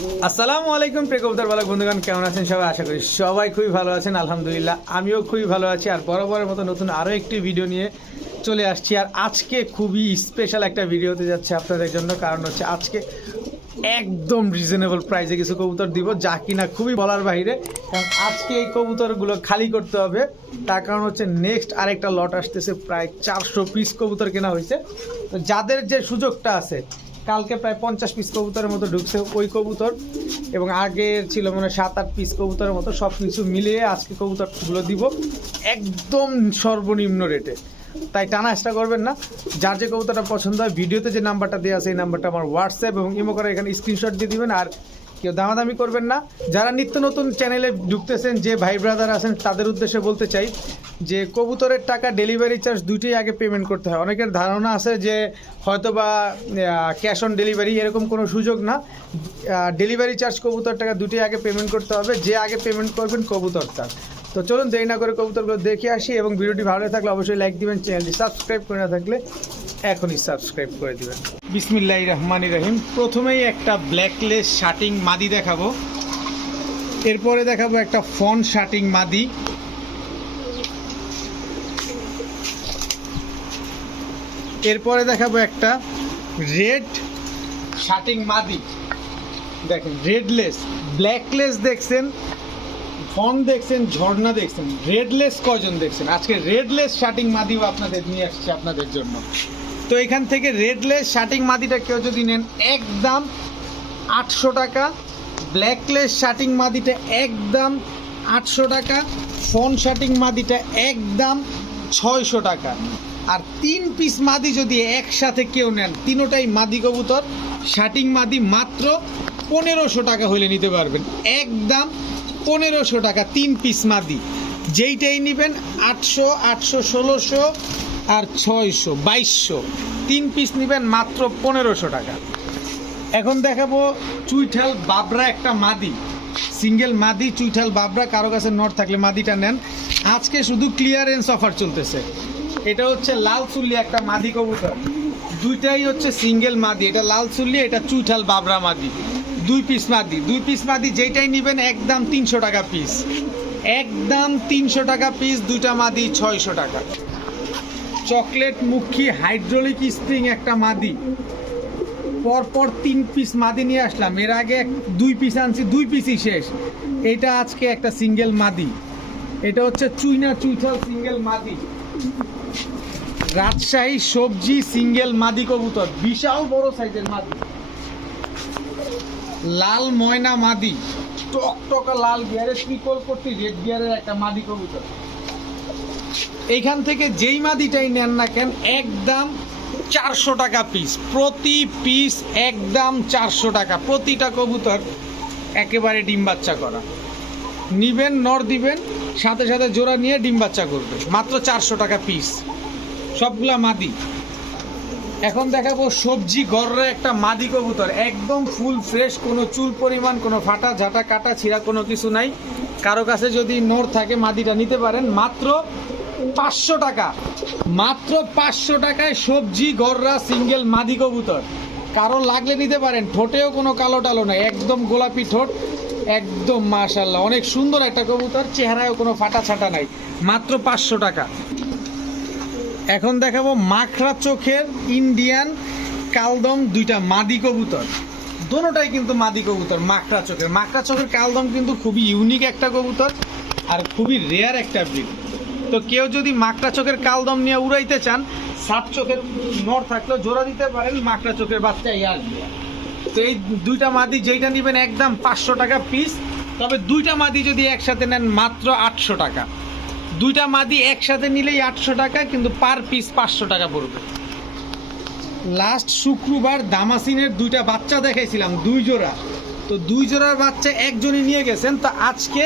আসসালামু আলাইকুম প্রেকবতার বালক বন্ধুগণ, কেমন আছেন সবাই? আশা করি সবাই খুবই ভালো আছেন, আলহামদুলিল্লাহ। আমিও খুবই ভালো আছি, আর বরাবরের মতো নতুন আরও একটি ভিডিও নিয়ে চলে আসছি। আর আজকে খুবই স্পেশাল একটা ভিডিও হতে যাচ্ছে আপনাদের জন্য, কারণ হচ্ছে আজকে একদম রিজনেবল প্রাইসে কিছু কবুতর দিব, যা কিনা খুবই বলার বাইরে কারণ আজকে এই কবুতরগুলো খালি করতে হবে, তার কারণ হচ্ছে নেক্সট আরেকটা লট আসতেছে, প্রায় চারশো পিস কবুতর কেনা হয়েছে। তো যাদের যে সুযোগটা আছে কালকে প্রায় পঞ্চাশ পিস কবুতরের মতো ঢুকছে ওই কবুতর। এবং আগে ছিল মনে সাত, আট পিস কবুতরের মতো। সব কিছু মিলিয়ে আজকে কবুতরগুলো দিব একদম সর্বনিম্ন রেটে তাই টানা চেষ্টা করবেন না। যার যে কবুতরটা পছন্দ হয় ভিডিওতে যে নাম্বারটা দেওয়া আছে, এই নাম্বারটা আমার হোয়াটসঅ্যাপ এবং ইমো করে এখানে স্ক্রিনশট দিয়ে দিবেন। আর কেউ দামাদামি করবেন না। যারা নিত্য নতুন চ্যানেলে ঢুকতেছেন, যে ভাই ব্রাদার আছেন, তাদের উদ্দেশ্যে বলতে চাই যে কবুতরের টাকা ডেলিভারি চার্জ দুটোই আগে পেমেন্ট করতে হয়। অনেকের ধারণা আছে যে হয়তো বা ক্যাশ অন ডেলিভারি এরকম কোনো সুযোগ না। ডেলিভারি চার্জ কবুতর টাকা দুটোই আগে পেমেন্ট করতে হবে। যে আগে পেমেন্ট করবেন কবুতর তার তো চলুন দেরি না করে কবুতরগুলো দেখে আসি এবং ভিডিওটি ভালো থাকলে অবশ্যই লাইক দিবেন চ্যানেলটি সাবস্ক্রাইব করে না থাকলে এখনই সাবস্ক্রাইব করে দিবেন। বিসমিল্লাহ রহমান রহিম। প্রথমেই একটা ব্ল্যাকলেস শার্টিং মাদি দেখাবো। এরপরে দেখাবো একটা ফন শার্টিং মাদি। এরপরে দেখাবো একটা রেড শার্টিং মাদি। দেখেন রেডলেস ব্ল্যাকলেস দেখছেন। ফন দেখছেন, ঝর্ণা দেখছেন, রেডলেস কজন দেখছেন? আজকে রেডলেস শার্টিং মাদিও আপনাদের নিয়ে আসছে আপনাদের জন্য। তো এখান থেকে রেডলেস শার্টিং মাদিটা কেউ যদি নেন, একদম আটশো টাকা। ব্ল্যাকলেস শার্টিং মাদিটা একদম আটশো টাকা। ফোন শার্টিং মাদিটা একদম ছয়শো টাকা। আর তিন পিস মাদি যদি একসাথে কেউ নেন, তিনোটাই মাদি কবুতর। শার্টিং মাদি মাত্র পনেরোশো টাকা হলে নিতে পারবেন। একদম পনেরোশো টাকা, তিন পিস মাদি। যেইটাই নেবেন আটশো আটশো, ষোলোশো আর ছয়শো, বাইশশো। তিন পিস নেবেন মাত্র পনেরোশো টাকা। এখন দেখাবো চুইঠাল বাবরা একটা মাদি। সিঙ্গেল মাদি, চুইঠাল বাবরা, কারও কাছে নট থাকলে মাদিটা নেন। আজকে শুধু ক্লিয়ারেন্স অফার চলতেছে। এটা হচ্ছে লাল চুল্লি একটা মাদি কবুতর। দুইটাই হচ্ছে সিঙ্গেল মাদি। এটা লাল চুল্লি, এটা চুইঠাল বাবরা মাদি। দুই পিস মাদি। দুই পিস মাদি যেইটাই নেবেন একদম তিনশো টাকা পিস একদম তিনশো টাকা পিস দুইটা মাদি ছয়শো টাকা। চকলেট মুখী হাইড্রোলিক স্প্রিং একটা মাদি। পরপর তিন পিস মাদি নিয়ে আসলাম। এর আগে দুই পিস আনছি, দুই পিসই শেষ। এটা আজকে একটা সিঙ্গেল মাদি। এটা হচ্ছে চুইনা চুইঠাল সিঙ্গেল মাদি। রাজশাহী সবজি সিঙ্গেল মাদি কবুতর। বিশাল বড় সাইজের মাদি। লাল ময়না মাদি। টকটকা লাল বিয়ারের ত্রিকল করতে, রেড বিয়ারের একটা মাদি কবুতর। এইখান থেকে যেই মাদিটাই নেন না কেন, একদম চারশো টাকা পিস প্রতি পিস একদম চারশো টাকা। প্রতিটা কবুতর একেবারে ডিম বাচ্চা করা। নিবেন, নর দিবেন, সাথে সাথে জোড়া নিয়ে ডিম বাচ্চা করবে মাত্র চারশো টাকা পিস সবগুলা মাদি। এখন দেখাবো সবজি গড়রে একটা মাদি কবুতর। একদম ফুল ফ্রেশ, কোনো চুল পরিমাণ, কোনো ফাটা ঝাঁটা কাটা ছিঁড়া কোনো কিছু নাই। কারও কাছে যদি নোর থাকে, মাদিটা নিতে পারেন। মাত্র পাঁচশো টাকা। মাত্র পাঁচশো টাকায় সবজি গররা সিঙ্গেল মাদি কবুতর। কারও লাগলে নিতে পারেন, ঠোঁটেও কোনো কালো টালো নাই। একদম গোলাপি ঠোঁট, একদম মাশাল্লাহ অনেক সুন্দর একটা কবুতর, চেহারায়ও কোনো ফাটা ছাটা নাই। মাত্র পাঁচশো টাকা। এখন দেখাবো মাখরা চোখের ইন্ডিয়ান কালদম দুইটা মাদি কবুতর। দোনোটাই কিন্তু মাদি কবুতর, মাখরা চোখের। মাখরা চোখের কালদম কিন্তু খুবই ইউনিক একটা কবুতর আর খুবই রেয়ার একটা ব্রিড। তো কেউ যদি মাকড়া চোখের কালদম নিয়ে উড়াইতে চান সাত চোখের নর থাকলেও জোড়া দিতে পারেন মাকড়া চোখের বাচ্চাই আসবে তো এই দুইটা মাদি যেইটা নেবেন একদম পাঁচশো টাকা পিস তবে দুইটা মাদি যদি একসাথে নেন মাত্র আটশো টাকা। দুইটা মাদি একসাথে নিলেই আটশো টাকা, কিন্তু পার পিস পাঁচশো টাকা পড়বে। লাস্ট শুক্রবার দামাসিনের দুইটা বাচ্চা দেখাইছিলাম, দুই জোড়া। তো দুই জোড়ার বাচ্চা একজনই নিয়ে গেছেন, তো আজকে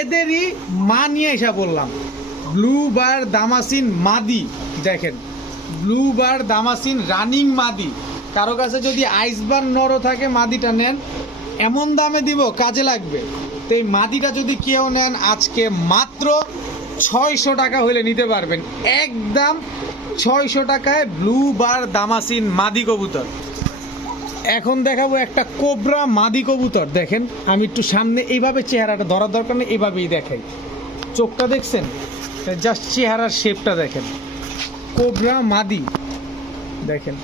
এদেরই মা নিয়ে এসে বললাম ব্লু বার দামাসিন মাদি দেখেন ব্লু বার দামাসিন রানিং মাদি। কারও কাছে যদি আইসবার নরও থাকে, মাদিটা নেন, এমন দামে দিব, কাজে লাগবে। তো এই মাদিটা যদি কেউ নেন, আজকে মাত্র ছয়শো টাকা হলে নিতে পারবেন। একদম ছয়শো টাকায় ব্লু বার দামাসিন মাদি কবুতর। এখন দেখাবো একটা কোবরা মাদি কবুতর। দেখেন, আমি একটু সামনে এইভাবে চেহারাটা ধরার দরকার নেই এইভাবেই দেখাই। চোখটা দেখছেন? জাস্ট চেহারার শেপটা দেখেন। কোবরা মাদি। দেখেন,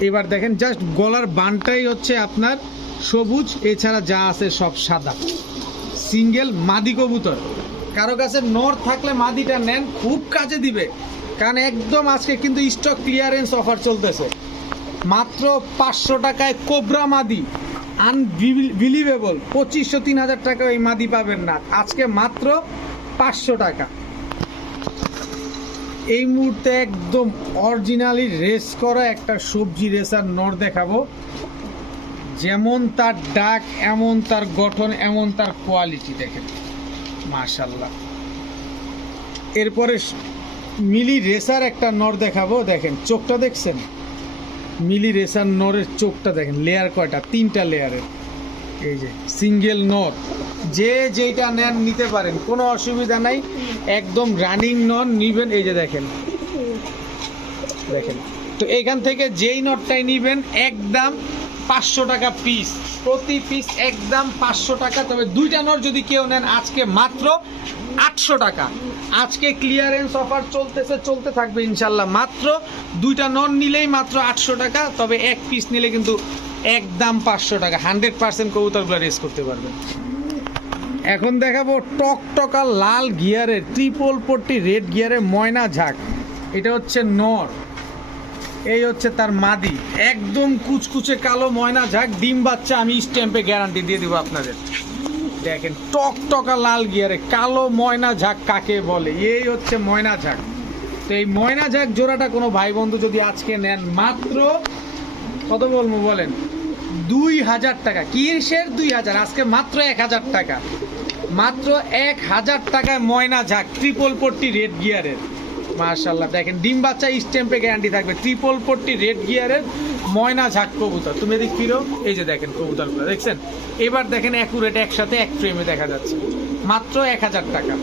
এবার দেখেন জাস্ট গলার বানটাই হচ্ছে আপনার সবুজ, এছাড়া যা আছে সব সাদা। সিঙ্গেল মাদি কবুতর। কারও কাছে নর থাকলে মাদিটা নেন, খুব কাজে দিবে। কারণ একদম আজকে কিন্তু স্টক ক্লিয়ারেন্স অফার চলতেছে। মাত্র পাঁচশো টাকায় কোবরা মাদি। আনবিলিভেবল পঁচিশশো, তিন হাজার টাকা এই মাদি পাবেন না। আজকে মাত্র পাঁচশো টাকা। এই মুহূর্তে একদম অরিজিনালি রেস করা একটা সবজি রেসার নর দেখাবো। যেমন তার ডাক, এমন তার গঠন, এমন তার কোয়ালিটি দেখেন। মাশাল্লাহ এরপরে মিলি রেসার একটা নর দেখাবো, দেখেন, চোখটা দেখছেন? মিলি রেসার নরের চোখটা দেখেন লেয়ার কয়টা? তিনটা লেয়ারের এই যে সিঙ্গেল নর। যে যেটা নেন, নিতে পারেন, কোনো অসুবিধা নাই। একদম রানিং নন নিবেন, এই যে দেখেন। দেখেন। তো এখান থেকে যেই নটটাই নিবেন, একদম পাঁচশো টাকা পিস প্রতি পিস একদম পাঁচশো টাকা, তবে দুইটা নট যদি কেউ নেন, আজকে মাত্র আটশো টাকা। আজকে ক্লিয়ারেন্স অফার চলতেছে, চলতে থাকবে ইনশাল্লাহ। মাত্র দুইটা নন নিলেই মাত্র আটশো টাকা, তবে এক পিস নিলে কিন্তু একদম পাঁচশো টাকা। হান্ড্রেড পার্সেন্ট কবুতরগুলো রেস করতে পারবেন। এখন দেখাবো টকটকা লাল গিয়ারের ট্রিপল পট্টি রেড গিয়ারের ময়না ঝাঁক। এটা হচ্ছে নর। এই হচ্ছে তার মাদি। একদম কুচকুচে কালো ময়না। ঝাঁক ডিম বাচ্চা, আমি স্ট্যাম্পে গ্যারান্টি দিয়ে দেবো আপনাদের। দেখেন, টকটকা লাল গিয়ারে কালো ময়না ঝাঁক কাকে বলে? এই হচ্ছে ময়না ঝাঁক। তো এই ময়না ঝাঁক জোড়াটা কোনো ভাই বন্ধু যদি আজকে নেন, মাত্র কত বলব বলেন? দুই হাজার টাকা। কিসের দুই হাজার? আজকে মাত্র এক হাজার টাকা। মাত্র এক হাজার টাকায় ময়না ঝাঁক ট্রিপল পট্টি রেড গিয়ারের মার্শাল্লাহ দেখেন, ডিম বাচ্চা স্ট্যাম্পে গ্যারান্টি থাকবে। ট্রিপল পট্টি রেড গিয়ারের ময়না ঝাঁক কবুতর। তুমি এদিক ফিরো, এই যে দেখেন কবুতরগুলো, দেখছেন? এবার দেখেন অ্যাকুরেট একসাথে এক ফ্রেমে দেখা যাচ্ছে। মাত্র এক হাজার টাকা।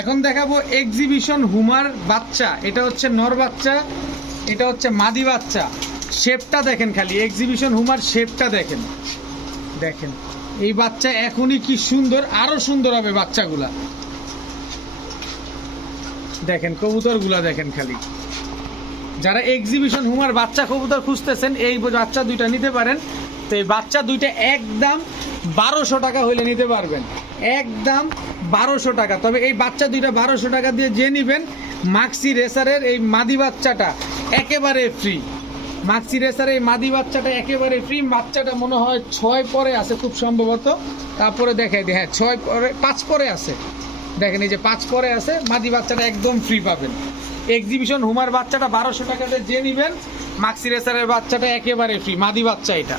এখন দেখাবো এক্সিবিশন হুমার বাচ্চা। এটা হচ্ছে নর বাচ্চা, এটা হচ্ছে মাদি বাচ্চা। শেপটা দেখেন খালি এক্সিবিশন হুমার শেপটা দেখেন। দেখেন, এই বাচ্চা এখনই কি সুন্দর, আরও সুন্দর হবে বাচ্চাগুলা। দেখেন, কবুতরগুলা দেখেন খালি। যারা এক্সিবিশন হুমার বাচ্চা কবুতর খুঁজতেছেন, এই বাচ্চা দুইটা নিতে পারেন। তো এই বাচ্চা দুইটা একদম বারোশো টাকা হইলে নিতে পারবেন। একদম বারোশো টাকা। তবে এই বাচ্চা দুইটা বারোশো টাকা দিয়ে যে নিবেন, মাক্সি রেসারের এই মাদি বাচ্চাটা একেবারে ফ্রি মাক্সি রেসারের এই মাদি বাচ্চাটা একেবারে ফ্রি বাচ্চাটা মনে হয় ছয় পরে আছে খুব সম্ভবত। তারপরে দেখাই দিই হ্যাঁ ছয় পরে, পাঁচ পরে আছে। দেখেন এই যে পাঁচ পরে আছে, মাদি বাচ্চাটা একদম ফ্রি পাবেন। এক্সিবিশন হুমার বাচ্চাটা বারোশো টাকাতে যে নিবেন মাক্সি রেসারের বাচ্চাটা একেবারে ফ্রি মাদি বাচ্চা এটা।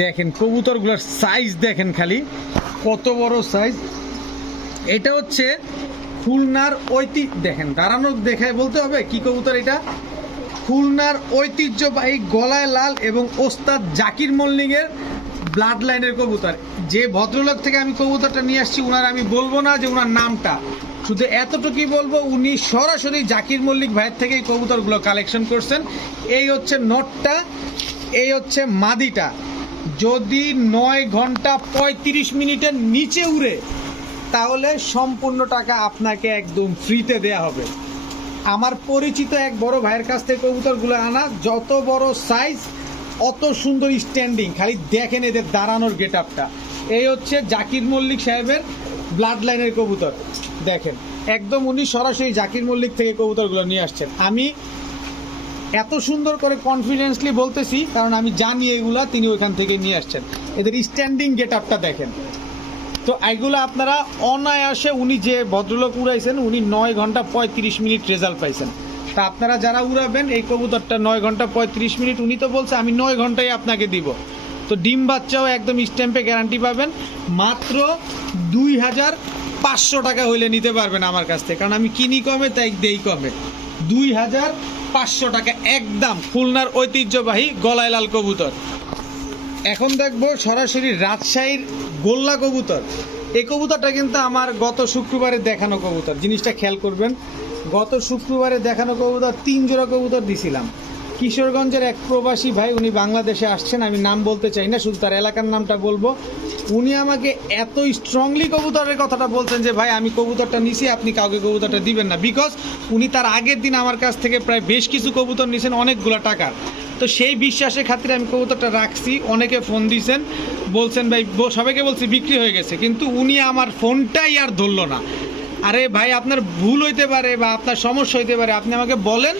দেখেন কবুতরগুলোর সাইজ দেখেন খালি, কত বড় সাইজ এটা হচ্ছে খুলনার ঐতি, দেখেন দাঁড়ানো দেখায় বলতে হবে, কি কবুতর এটা? খুলনার ঐতিহ্যবাহী গলায় লাল এবং ওস্তাদ জাকির মল্লিকের ব্লাড লাইনের কবুতর। যে ভদ্রলোক থেকে আমি কবুতরটা নিয়ে আসছি, উনার আমি বলব না যে উনার নামটা। শুধু এতটুকুই বলব, উনি সরাসরি জাকির মল্লিক ভাইয়ের থেকে কবুতরগুলো কালেকশন করছেন। এই হচ্ছে নটটা, এই হচ্ছে মাদিটা। যদি নয় ঘণ্টা পঁয়ত্রিশ মিনিটের নিচে উড়ে, তাহলে সম্পূর্ণ টাকা আপনাকে একদম ফ্রিতে দেয়া হবে। আমার পরিচিত এক বড় ভাইয়ের কাছ থেকে কবুতরগুলো আনা, যত বড় সাইজ অত সুন্দর স্ট্যান্ডিং খালি দেখেন এদের দাঁড়ানোর গেট আপটা এই হচ্ছে জাকির মল্লিক সাহেবের ব্লাড লাইনের কবুতর। দেখেন, একদম উনি সরাসরি জাকির মল্লিক থেকে কবুতরগুলো নিয়ে আসছেন। আমি এত সুন্দর করে কনফিডেন্সলি বলতেছি, কারণ আমি জানি এগুলা, তিনি ওইখান থেকে নিয়ে আসছেন। এদের স্ট্যান্ডিং গেট আপটা দেখেন। তো এগুলো আপনারা অনায়াসে উনি যে ভদ্রলোক উড়াইছেন, উনি নয় ঘণ্টা পঁয়ত্রিশ মিনিট রেজাল্ট পাইছেন। তা আপনারা যারা উড়াবেন, এই কবুতরটা নয় ঘণ্টা পঁয়ত্রিশ মিনিট, উনি তো বলছে, আমি নয় ঘন্টায় আপনাকে দিব। তো ডিম বাচ্চাও একদম স্ট্যাম্পে গ্যারান্টি পাবেন। মাত্র দুই হাজার পাঁচশো টাকা হইলে নিতে পারবেন আমার কাছ থেকে। কারণ আমি কিনি কমে, তাই দেই কমে। দুই হাজার পাঁচশো টাকা একদম খুলনার ঐতিহ্যবাহী গলায় লাল কবুতর। এখন দেখব সরাসরি রাজশাহীর গোল্লা কবুতর। এই কবুতরটা কিন্তু আমার গত শুক্রবারে দেখানো কবুতর। জিনিসটা খেয়াল করবেন, গত শুক্রবারে দেখানো কবুতর, তিন জোড়া কবুতর দিছিলাম। কিশোরগঞ্জের এক প্রবাসী ভাই, উনি বাংলাদেশে আসছেন। আমি নাম বলতে চাই না, শুধু তার এলাকার নামটা বলব। উনি আমাকে এত স্ট্রংলি কবুতরের কথাটা বলছেন যে, ভাই, আমি কবুতরটা নিছি, আপনি কাউকে কবুতরটা দিবেন না। বিকজ উনি তার আগের দিন আমার কাছ থেকে প্রায় বেশ কিছু কবুতর নিছেন, অনেকগুলো টাকার। তো সেই বিশ্বাসের খাতিরে আমি কবুতরটা রাখছি। অনেকে ফোন দিয়েছেন বলছেন, ভাই সবাইকে বলছি বিক্রি হয়ে গেছে। কিন্তু উনি আমার ফোনটাই আর ধরলো না। আরে ভাই, আপনার ভুল হইতে পারে বা আপনার সমস্যা হইতে পারে, আপনি আমাকে বলেন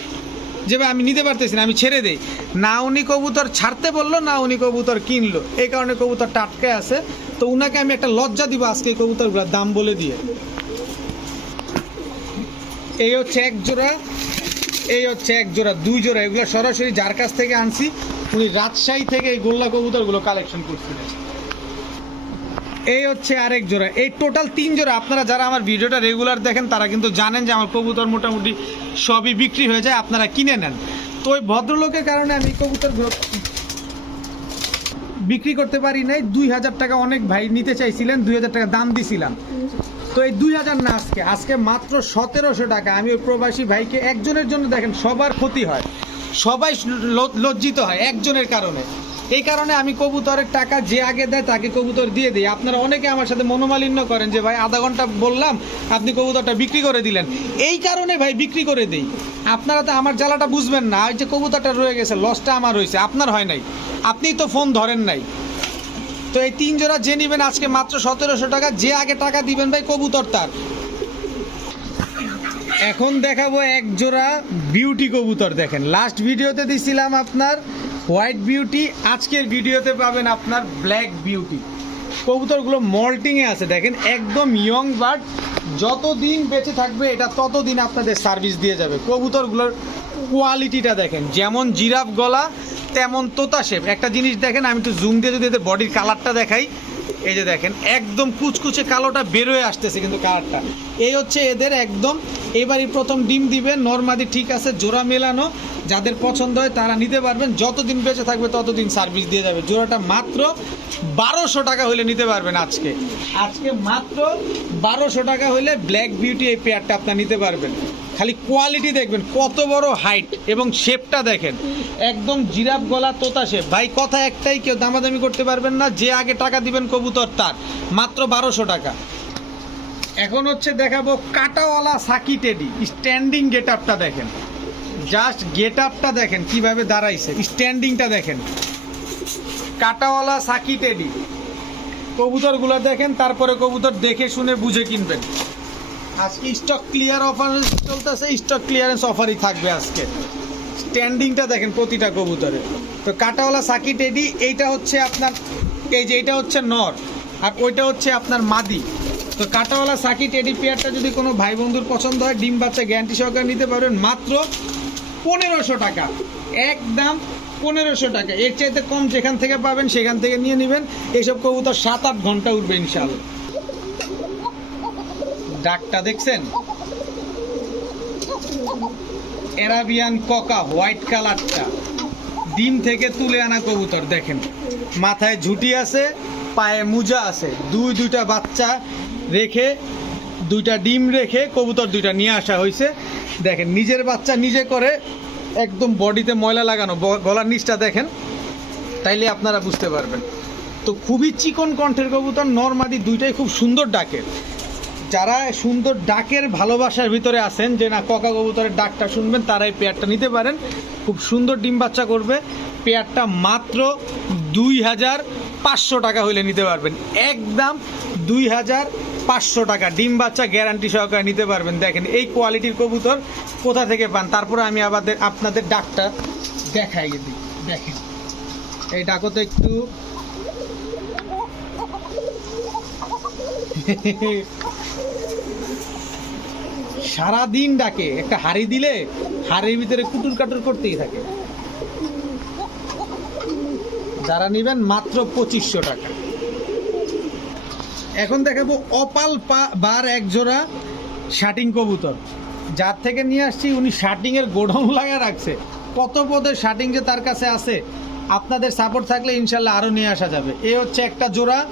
যে ভাই, আমি নিতে পারতেছি না, আমি ছেড়ে দেই। না উনি কবুতর ছাড়তে বলল, না উনি কবুতর কিনলো। এই কারণে কবুতর টাটকে আছে। তো উনাকে আমি একটা লজ্জা দিব আজকে এই কবুতরগুলোর দাম বলে দিয়ে। এই হচ্ছে এক জোড়া, এই হচ্ছে এক জোড়া, দুই জোড়া। এগুলো সরাসরি যার কাছ থেকে আনছি, উনি রাজশাহী থেকে এই গোল্লা কবুতরগুলো কালেকশন করছিলেন এই হচ্ছে আরেক জোড়া। এই টোটাল তিন জোড়া। আপনারা যারা আমার ভিডিওটা রেগুলার দেখেন, তারা কিন্তু জানেন যে আমার কবুতর মোটামুটি সবই বিক্রি হয়ে যায়। আপনারা কিনে নেন। তো ওই ভদ্রলোকের কারণে আমি এই কবুতরগুলো বিক্রি করতে পারি নাই। দুই হাজার টাকা অনেক ভাই নিতে চাইছিলেন, দুই হাজার টাকা দাম দিছিলাম। তো এই দুই হাজার না আজকে। আজকে মাত্র সতেরোশো টাকা। আমি ওই প্রবাসী ভাইকে একজনের জন্য দেখেন, সবার ক্ষতি হয়। সবাই লজ্জিত হয় একজনের কারণে। এই কারণে আমি কবুতরের টাকা যে আগে দেয় তাকে কবুতর দিয়ে দিই। আপনারা অনেকে আমার সাথে মনোমালিন্য করেন যে, ভাই, আধা ঘণ্টা বললাম, আপনি কবুতরটা বিক্রি করে দিলেন। এই কারণে, ভাই, বিক্রি করে দিই। আপনারা তো আমার জ্বালাটা বুঝবেন না। ওই যে কবুতরটা রয়ে গেছে, লসটা আমার হয়েছে, আপনার হয় নাই। আপনিই তো ফোন ধরেন নাই। তো এই তিন জোড়া যে নেবেন আজকে মাত্র সতেরোশো টাকা, যে আগে টাকা দিবেন ভাই, কবুতর তার। এখন দেখাবো এক জোড়া বিউটি কবুতর, দেখেন। লাস্ট ভিডিওতে দিছিলাম আপনার হোয়াইট বিউটি আজকের ভিডিওতে পাবেন আপনার ব্ল্যাক বিউটি। কবুতরগুলো মল্টিংয়ে আছে, দেখেন, একদম ইয়ং বার্ড যতদিন বেঁচে থাকবে, এটা ততদিন আপনাদের সার্ভিস দিয়ে যাবে। কবুতরগুলোর কোয়ালিটিটা দেখেন, যেমন জিরাফ গলা, তেমন তোতা শেপ একটা জিনিস দেখেন, আমি একটু জুম দিয়ে যদি এদের বডির কালারটা দেখাই, এই যে দেখেন, একদম কুচকুচে কালোটা বেরোয় আসতেছে কিন্তু কালারটা এই হচ্ছে এদের একদম, এবারই প্রথম ডিম দিবে। নর্মাদি ঠিক আছে, জোড়া মেলানো। যাদের পছন্দ হয় তারা নিতে পারবেন। যতদিন বেঁচে থাকবে ততদিন সার্ভিস দিয়ে যাবে। জোড়াটা মাত্র বারোশো টাকা হলে নিতে পারবেন আজকে। আজকে মাত্র বারোশো টাকা হলে ব্ল্যাক বিউটি এই পেয়ারটা আপনার নিতে পারবেন। খালি কোয়ালিটি দেখবেন, কত বড় হাইট এবং শেপটা দেখেন। একদম জিরাফ গলা তোতা শেপ ভাই, কথা একটাই, কেউ দামাদামি করতে পারবেন না। যে আগে টাকা দিবেন কবুতর তার। মাত্র বারোশো টাকা। এখন হচ্ছে দেখাবো কাটাওয়ালা সাকি টেডি স্ট্যান্ডিং গেট আপটা দেখেন। জাস্ট গেট আপটা দেখেন কীভাবে দাঁড়াইছে স্ট্যান্ডিংটা দেখেন। কাটাওয়ালা সাকি টেডি। কবুতরগুলো দেখেন, তারপরে কবুতর দেখে শুনে বুঝে কিনবেন। আজকে স্টক ক্লিয়ার অফার চলতেছে স্টক ক্লিয়ারেন্স অফারই থাকবে আজকে। স্ট্যান্ডিংটা দেখেন প্রতিটা কবুতরে। তো কাটাওয়ালা সাকি টেডি, এইটা হচ্ছে আপনার, এই যে এটা হচ্ছে নর, আর ওইটা হচ্ছে আপনার মাদি। তো কাটাওয়ালা সাকি টেডি পেয়ারটা যদি কোনো ভাই বন্ধুর পছন্দ হয়, ডিম বাচ্চা গ্যারান্টি সহকারে নিতে পারবেন মাত্র পনেরোশো টাকা। একদম পনেরোশো টাকা। এর চাইতে কম যেখান থেকে পাবেন, সেখান থেকে নিয়ে নেবেন। এইসব কবুতর সাত আট ঘণ্টা উঠবে ইনশাল্লাহ ডাকটা দেখছেন? এরাবিয়ান ককা, হোয়াইট কালারটা। ডিম থেকে তুলে আনা কবুতর, দেখেন। মাথায় ঝুটি আছে, পায়ে মুজা আছে। দুই দুইটা বাচ্চা রেখে দুইটা ডিম রেখে কবুতর দুইটা নিয়ে আসা হয়েছে। দেখেন, নিজের বাচ্চা নিজে করে একদম বডিতে ময়লা লাগানো গলার নিচটা দেখেন, তাইলে আপনারা বুঝতে পারবেন। তো খুবই চিকন কণ্ঠের কবুতর, নর্মাদি দুইটাই খুব সুন্দর ডাকে যারা সুন্দর ডাকের ভালোবাসার ভিতরে আছেন, যে না ককা কবুতরের ডাকটা শুনবেন তারা এই পেয়ারটা নিতে পারেন। খুব সুন্দর ডিম বাচ্চা করবে। পেয়ারটা মাত্র দুই হাজার পাঁচশো টাকা হইলে নিতে পারবেন। একদম দুই হাজার পাঁচশো টাকা। ডিম বাচ্চা গ্যারান্টি সহকারে নিতে পারবেন। দেখেন, এই কোয়ালিটির কবুতর কোথা থেকে পান? তারপরে আমি আবার আপনাদের ডাকটা দেখাই দিই। দেখেন, এই ডাকো তো একটু সারাদিন ডাকে। একটা হাড়ি দিলে হাড়ির ভিতরে কুটুর কাটুর করতেই থাকে। যারা নেবেন মাত্র পঁচিশশো টাকা। এখন দেখাবো অপাল পা- বার এক জোড়া শাটিং কবুতর। যার থেকে নিয়ে আসছি, উনি শাটিং এর গোডাউন লাগা রাখছে। কত পদের শাটিং যে তার কাছে আছে, আপনাদের সাপোর্ট থাকলে ইনশাল্লাহ আরও নিয়ে আসা যাবে। এ হচ্ছে একটা জোড়া,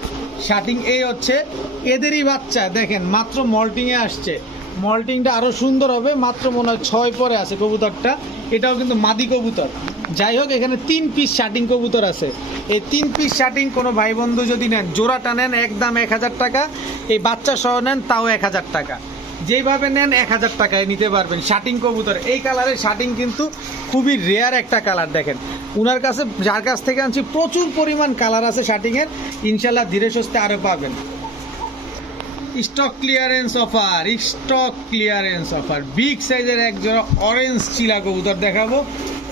শাটিং এই হচ্ছে। এদেরই বাচ্চা, দেখেন, মাত্র মল্টিংয়ে আসছে। মল্টিংটা আরও সুন্দর হবে, মাত্র মনে হয় ছয় পরে আছে কবুতরটা। এটাও কিন্তু মাদি কবুতর। যাই হোক, এখানে তিন পিস শার্টিং কবুতর আছে। এই তিন পিস শার্টিং কোনো ভাই বন্ধু যদি নেন, জোড়াটা নেন একদম এক হাজার টাকা, এই বাচ্চা সহ নেন তাও এক হাজার টাকা। যেইভাবে নেন এক হাজার টাকায় নিতে পারবেন শার্টিং কবুতর। এই কালারের শার্টিং কিন্তু খুবই রেয়ার একটা কালার, দেখেন। উনার কাছে, যার কাছ থেকে আনছি, প্রচুর পরিমাণ কালার আছে শার্টিংয়ের ইনশাল্লাহ ধীরে সুস্থে আরও পাবেন। Stock clearance offer stock clearance offer big সাইজের এক জোড়া অরেঞ্জ চিলা কবুতর দেখাবো।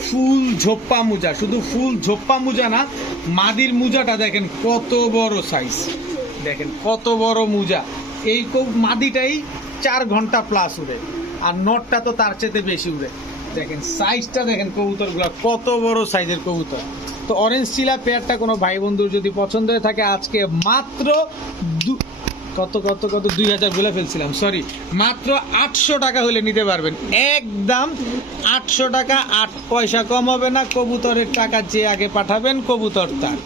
ফুল ঝোপ্পা মুজা, শুধু ফুল ঝোপ্পা মুজা না, মাদির মুজাটা দেখেন কত বড় সাইজ দেখেন কত বড় মুজা। এই মাদিটাই চার ঘণ্টা প্লাস উড়ে। আর নটটা তো তার চেয়ে বেশি উড়ে। দেখেন সাইজটা দেখেন কবুতরগুলো, কত বড় সাইজের কবুতর। তো অরেঞ্জ চিলা পেয়ারটা কোনো ভাই বন্ধুর যদি পছন্দ হয়ে থাকে, আজকে মাত্র কত কত কত? দুই হাজার বলে ফেলছিলাম সরি মাত্র আটশো টাকা হলে নিতে পারবেন। একদম আটশো টাকা, আট পয়সা কম হবে না। কবুতরের টাকা যে আগে পাঠাবেন, কবুতর তার।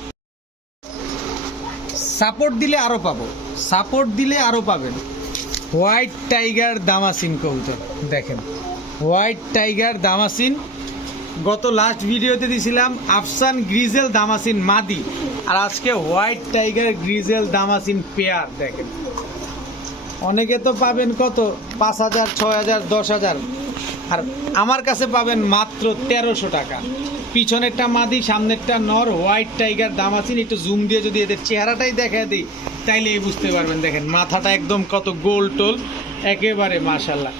সাপোর্ট দিলে আরও পাবো। সাপোর্ট দিলে আরও পাবেন। হোয়াইট টাইগার দামাসিন কবুতর, দেখেন। হোয়াইট টাইগার দামাসিন। গত লাস্ট ভিডিওতে দিয়েছিলাম আফসান গ্রিজেল দামাসিন মাদি। আর আজকে হোয়াইট টাইগার গ্রিজেল দামাসিন পেয়ার দেখেন। অনেকে তো পাবেন কত? পাঁচ হাজার, ছয় হাজার, দশ হাজার। আর আমার কাছে পাবেন মাত্র তেরোশো টাকা। পিছনেরটা মাদি, সামনেরটা নর, হোয়াইট টাইগার দামাসিন। একটু জুম দিয়ে যদি এদের চেহারাটাই দেখা দিই তাইলে বুঝতে পারবেন। দেখেন, মাথাটা একদম কত গোল টোল। একেবারে মাশাল্লাহ।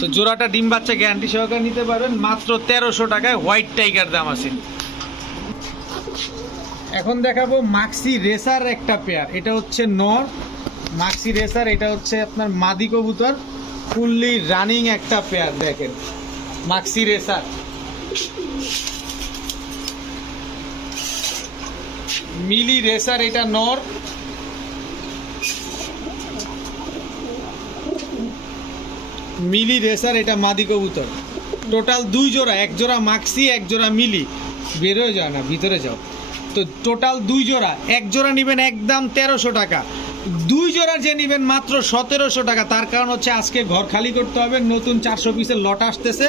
তো জোড়াটা ডিম বাচ্চা গ্যারান্টি সহকারে নিতে পারবেন। মাত্র তেরোশো টাকায় হোয়াইট টাইগার দামাসিন। এখন দেখাবো মাক্সি রেসার একটা পেয়ার এটা হচ্ছে নর। মাক্সি রেসার এটা হচ্ছে আপনার মাদি কবুতর। ফুললি রানিং একটা পেয়ার দেখেন। মাক্সি রেসার মিলি রেসার এটা নর। মিলি রেসার এটা মাদি কবুতর। টোটাল দুই জোড়া, এক জোড়া মাক্সি এক জোড়া মিলি। বেরোয় যাও না, ভিতরে যাও। তো টোটাল দুই জোড়া। এক জোড়া নেবেন একদম তেরোশো টাকা। দুই জোড়া যে নেবেন মাত্র সতেরোশো টাকা, তার কারণ হচ্ছে আজকে ঘর খালি করতে হবে, নতুন চারশো পিসের লট আসতেছে।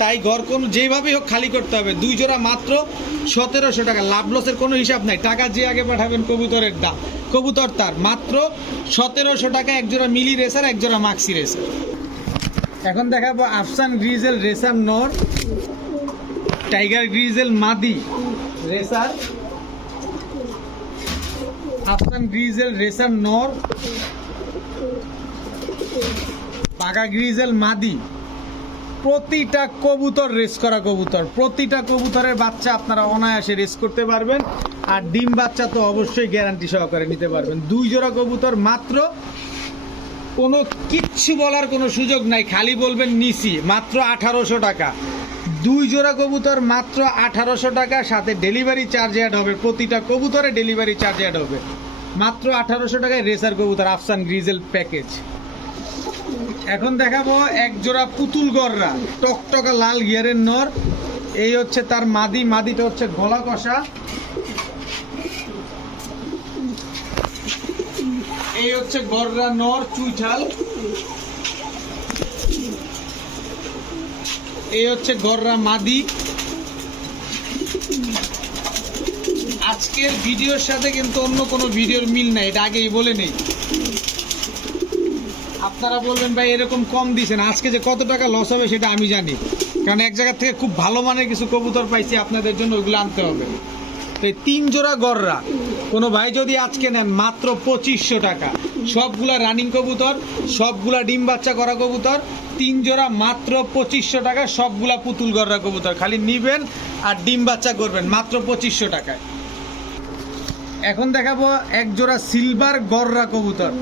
তাই ঘর কোন যেভাবেই হোক খালি করতে হবে, দুই জোড়া মাত্র সতেরোশো টাকা। লাভ লসের কোনো হিসাব নাই। টাকা যে আগে পাঠাবেন কবুতরের দাম। কবুতর তার, মাত্র সতেরোশো টাকা, এক জোড়া মিলি রেসার এক জোড়া মাক্সি রেসার এখন দেখাবো আফসান গ্রিজেল রেসার নর টাইগার গ্রিজেল মাদি রেসার আফসান গ্রিজেল রেসার নর পাকা গ্রিজেল, মাদি। প্রতিটা কবুতর রেস করা কবুতর। প্রতিটা কবুতরের বাচ্চা আপনারা অনায়াসে রেস করতে পারবেন। আর ডিম বাচ্চা তো অবশ্যই গ্যারান্টি সহকারে নিতে পারবেন। দুই জোড়া কবুতর মাত্র কোনো কিচ্ছু বলার কোনো সুযোগ নাই। খালি বলবেন নিসি মাত্র আঠারোশো টাকা। দুই জোড়া কবুতর মাত্র আঠারোশো টাকা, সাথে ডেলিভারি চার্জ অ্যাড হবে। প্রতিটা কবুতরে ডেলিভারি চার্জ অ্যাড হবে। মাত্র আঠারোশো টাকায় রেসার কবুতর আফসান গ্রিজেল প্যাকেজ এখন দেখাবো এক জোড়া পুতুল গররা, টকটকা লাল গিয়ারের নর। এই হচ্ছে তার মাদি, মাদিটা হচ্ছে গলা কষা। এই হচ্ছে গররা নর, চুইঠাল। এই হচ্ছে গররা মাদি। আজকের ভিডিওর সাথে কিন্তু অন্য কোনো ভিডিওর মিল নাই, এটা আগেই বলে নেই। আপনারা বলবেন, ভাই, এরকম কম দিছেন, আজকে যে কত টাকা লস হবে সেটা আমি জানি। কারণ এক জায়গা থেকে খুব ভালো মানের কিছু কবুতর পাইছি, আপনাদের জন্য ওইগুলো আনতে হবে। তো তিন জোড়া গররা, কোনো ভাই যদি আজকে নেন মাত্র পঁচিশশো টাকা। সবগুলা রানিং কবুতর, সবগুলা ডিম বাচ্চা করা কবুতর তিন জোড়া মাত্র পঁচিশশো টাকা, সবগুলা পুতুল গররা কবুতর। খালি নিবেন আর ডিম বাচ্চা করবেন, মাত্র পঁচিশশো টাকায়। এখন দেখাবো এক জোড়া সিলভার গররা কবুতর।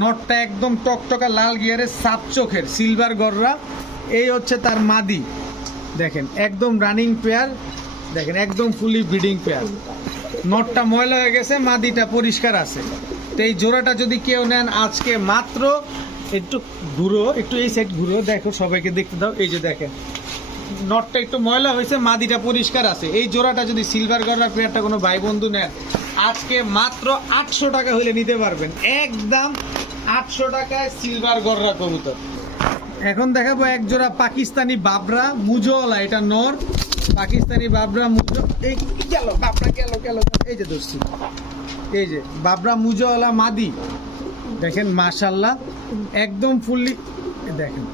নটটা একদম টকটকা লাল গিয়ারের সাপ চোখের, সিলভার গররা এই হচ্ছে তার মাদি। দেখেন, একদম রানিং পেয়ার দেখেন, একদম ফুলি ব্রিডিং পেয়ার নটটা ময়লা হয়ে গেছে, মাদিটা পরিষ্কার আছে। তো এই জোড়াটা যদি কেউ নেন, আজকে মাত্র একটু ঘুরো, একটু এই সাইড ঘুরো, দেখো সবাইকে দেখতে দাও। এই যে দেখেন, নটটা একটু ময়লা হয়েছে, মাদিটা পরিষ্কার আছে। এই জোড়াটা যদি সিলভার গররা পেয়ারটা কোনো ভাই বন্ধু নেন, আজকে মাত্র আটশো টাকা হলে নিতে পারবেন। একদম আটশো টাকায় সিলভার গররা কবুতর। এখন দেখাবো এক জোড়া পাকিস্তানি বাবরা মুজওয়ালা, এটা নর। পাকিস্তানি বাবরা মুজো এই গেল, বাবরা গেল গেল। এই যে দোস্তি এই যে, বাবরা মুজোওয়ালা মাদি। দেখেন মাশাল্লাহ একদম ফুললি দেখেন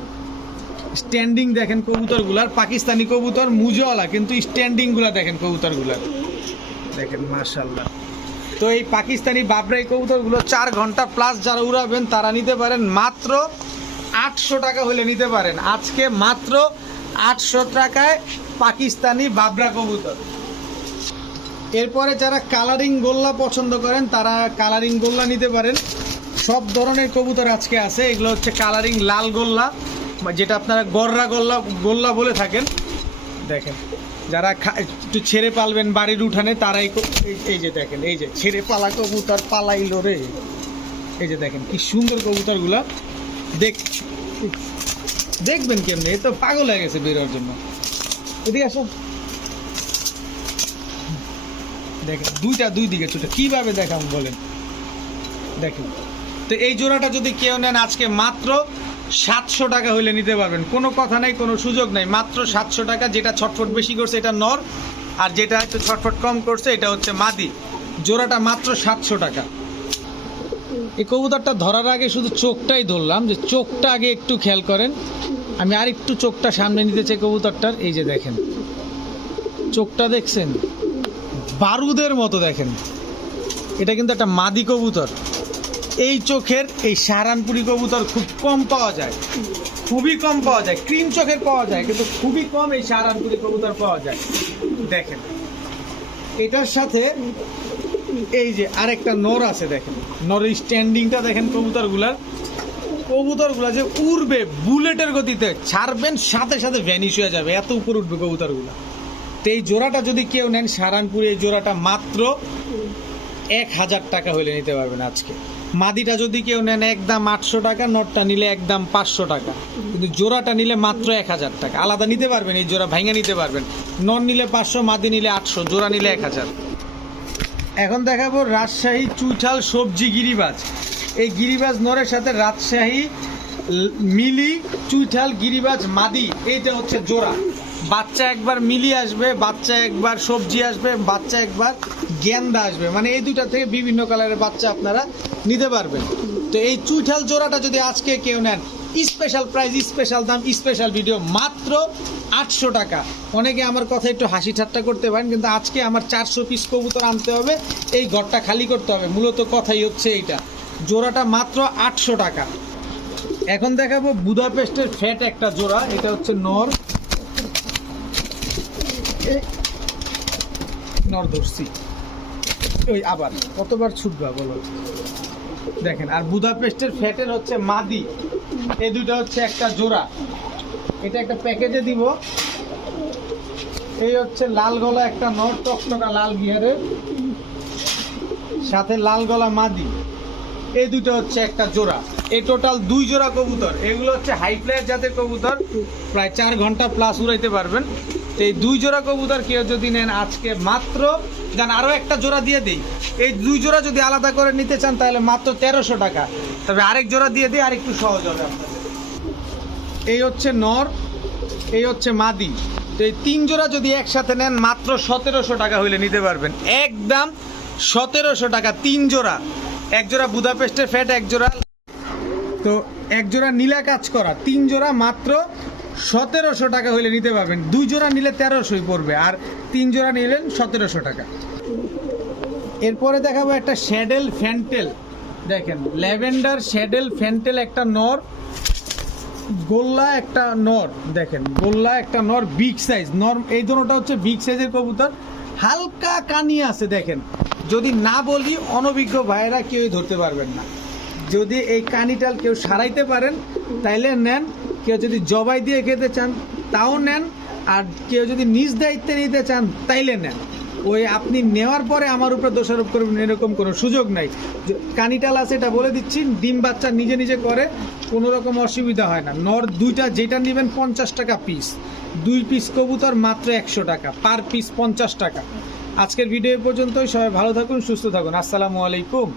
স্ট্যান্ডিং দেখেন কবুতরগুলার, পাকিস্তানি কবুতর, মুজোওয়ালা, কিন্তু স্ট্যান্ডিংগুলা দেখেন কবুতরগুলার। দেখেন মাশাল্লাহ তো এই পাকিস্তানি বাবরাই কবুতরগুলো চার ঘণ্টা প্লাস যারা উড়াবেন, তারা নিতে পারেন মাত্র আটশো টাকা হলে নিতে পারেন। আজকে মাত্র আটশো টাকায় পাকিস্তানি বাবরা কবুতর। এরপরে যারা কালারিং গোল্লা পছন্দ করেন, তারা কালারিং গোল্লা নিতে পারেন। সব ধরনের কবুতর আজকে আছে। এগুলো হচ্ছে কালারিং লাল গোল্লা যেটা আপনারা গররা গোল্লা গোল্লা বলে থাকেন। দেখেন, যারা একটু ছেড়ে পালবেন বাড়ির উঠানে, তারাই এই- যে দেখেন, এই যে ছেড়ে পালা কবুতর পালাইলো রে। এই যে দেখেন, কি সুন্দর কবুতরগুলা। দেখ দেখবেন কেমনি, এ তো পাগল হয়ে গেছে বেরোর জন্য। এদিকে আসো দেখেন, দুইটা দুই দিকে ছোট, কীভাবে দেখাম বলেন? দেখেন। তো এই জোড়াটা যদি কেউ নেন, আজকে মাত্র সাতশো টাকা হইলে নিতে পারবেন। কোনো কথা নাই, কোনো সুযোগ নাই। মাত্র সাতশো টাকা, যেটা ছটফট বেশি করছে, এটা নর, আর যেটা একটু ছটফট কম করছে, এটা হচ্ছে মাদি। জোড়াটা মাত্র সাতশো টাকা। এই কবুতরটা ধরার আগে শুধু চোখটাই ধরলাম, যে চোখটা আগে একটু খেয়াল করেন। আমি আর একটু চোখটা সামনে নিতে চাই কবুতরটার, এই যে দেখেন। চোখটা দেখছেন? বারুদের মতো দেখেন। এটা কিন্তু একটা মাদি কবুতর। এই চোখের এই সাহারানপুরি কবুতর খুব কম পাওয়া যায়। খুবই কম পাওয়া যায়। ক্রিম চোখের পাওয়া যায়, কিন্তু খুবই কম এই সাহারানপুরি কবুতর পাওয়া যায়। দেখেন। এটার সাথে এই যে আরেকটা নর আছে, দেখেন। নরের স্ট্যান্ডিংটা দেখেন কবুতরগুলার কবুতরগুলা যে উড়বে বুলেটের গতিতে, ছাড়বেন সাথে সাথে ভ্যানিশ হয়ে যাবে। এত উপর উঠবে কবুতরগুলা। তো এই জোড়াটা যদি কেউ নেন, সারানপুরে এই জোড়াটা মাত্র এক হাজার টাকা হলে নিতে পারবেন আজকে। মাদিটা যদি কেউ নেন একদম আটশো টাকা, নটটা নিলে একদম পাঁচশো টাকা। কিন্তু জোড়াটা নিলে মাত্র এক হাজার টাকা। আলাদা নিতে পারবেন, এই জোড়া ভাঙে নিতে পারবেন। নন নিলে পাঁচশো, মাদি নিলে আটশো, জোড়া নিলে এক হাজার। এখন দেখাবো রাজশাহী চুইঠাল সবজি গিরিবাজ। এই গিরিবাজ নরের সাথে রাজশাহী মিলি, চুইঠাল, গিরিবাজ, মাদি, এইটা হচ্ছে জোড়া। বাচ্চা একবার মিলি আসবে, বাচ্চা একবার সবজি আসবে, বাচ্চা একবার গেন্দা আসবে। মানে এই দুইটা থেকে বিভিন্ন কালারের বাচ্চা আপনারা নিতে পারবেন। তো এই চুইঠাল জোড়াটা যদি আজকে কেউ নেন স্পেশাল প্রাইস স্পেশাল দাম স্পেশাল ভিডিও মাত্র আটশো টাকা। অনেকে আমার কথা একটু হাসি ঠাট্টা করতে পারেন, কিন্তু আজকে আমার চারশো পিস কবুতর আনতে হবে, এই ঘরটা খালি করতে হবে। মূলত কথাই হচ্ছে এইটা। জোড়াটা মাত্র আটশো টাকা। এখন দেখাবো বুদাপেস্টের ফ্যাট একটা জোড়া, এটা হচ্ছে নর। নর ওই আবার, কতবার ছুটবা বলো? দেখেন, আর বুদাপেস্টের ফ্যাটের হচ্ছে মাদি। এই দুটো হচ্ছে একটা জোড়া। এটা একটা প্যাকেজে দিব। এই হচ্ছে লাল গলা একটা নর, টকটকা লাল গিয়ারের। সাথে লাল গলা মাদি। এই দুটো হচ্ছে একটা জোড়া। এই টোটাল দুই জোড়া কবুতর। এগুলো হচ্ছে হাই ফ্লাইয়ের জাতের কবুতর। প্রায় চার ঘণ্টা প্লাস উড়াইতে পারবেন। এই দুই জোড়া কবুতর কেউ যদি নেন আজকে মাত্র যান আরও একটা জোড়া দিয়ে দিই। এই দুই জোড়া যদি আলাদা করে নিতে চান, তাহলে মাত্র তেরোশো টাকা। তবে আরেক জোড়া দিয়ে দিই আর একটু সহজ হবে এই হচ্ছে নর, এই হচ্ছে মাদি। তো এই তিন জোড়া যদি একসাথে নেন, মাত্র সতেরোশো টাকা হইলে নিতে পারবেন। একদম সতেরোশো টাকা, তিন জোড়া। এক জোড়া বুদাপেস্টের ফ্যাট, এক জোড়া তো এক জোড়া নীলা কাজ করা, তিন জোড়া মাত্র সতেরোশো টাকা হইলে নিতে পারবেন। দুই জোড়া নিলে তেরোশোই পড়বে, আর তিন জোড়া নিলেন সতেরোশো টাকা। এরপরে দেখাবো একটা শ্যাডেল ফ্যান্টেল। দেখেন, ল্যাভেন্ডার শ্যাডেল ফ্যান্টেল একটা নর, গোল্লা একটা নর, দেখেন, গোল্লা একটা নর, বিগ সাইজ। নর, এই দুটোটা হচ্ছে বিগ সাইজের কবুতর। হালকা কানি আছে, দেখেন। যদি না বলি, অনভিজ্ঞ ভাইয়েরা কেউই ধরতে পারবেন না। যদি এই কানিটাল কেউ সারাইতে পারেন, তাইলে নেন কেউ যদি জবাই দিয়ে খেতে চান, তাও নেন। আর কেউ যদি নিজ দায়িত্বে নিতে চান, তাইলে নেন। ওই আপনি নেওয়ার পরে আমার উপরে দোষারোপ করবেন, এরকম কোনো সুযোগ নাই। কানিটাল আছে এটা বলে দিচ্ছি, ডিম বাচ্চা নিজে নিজে করে, কোনো রকম অসুবিধা হয় না। নর দুইটা, যেটা নেবেন পঞ্চাশ টাকা পিস দুই পিস কবুতর মাত্র একশো টাকা পার পিস পঞ্চাশ টাকা। আজকের ভিডিও পর্যন্তই, সবাই ভালো থাকুন, সুস্থ থাকুন। আসসালামু আলাইকুম।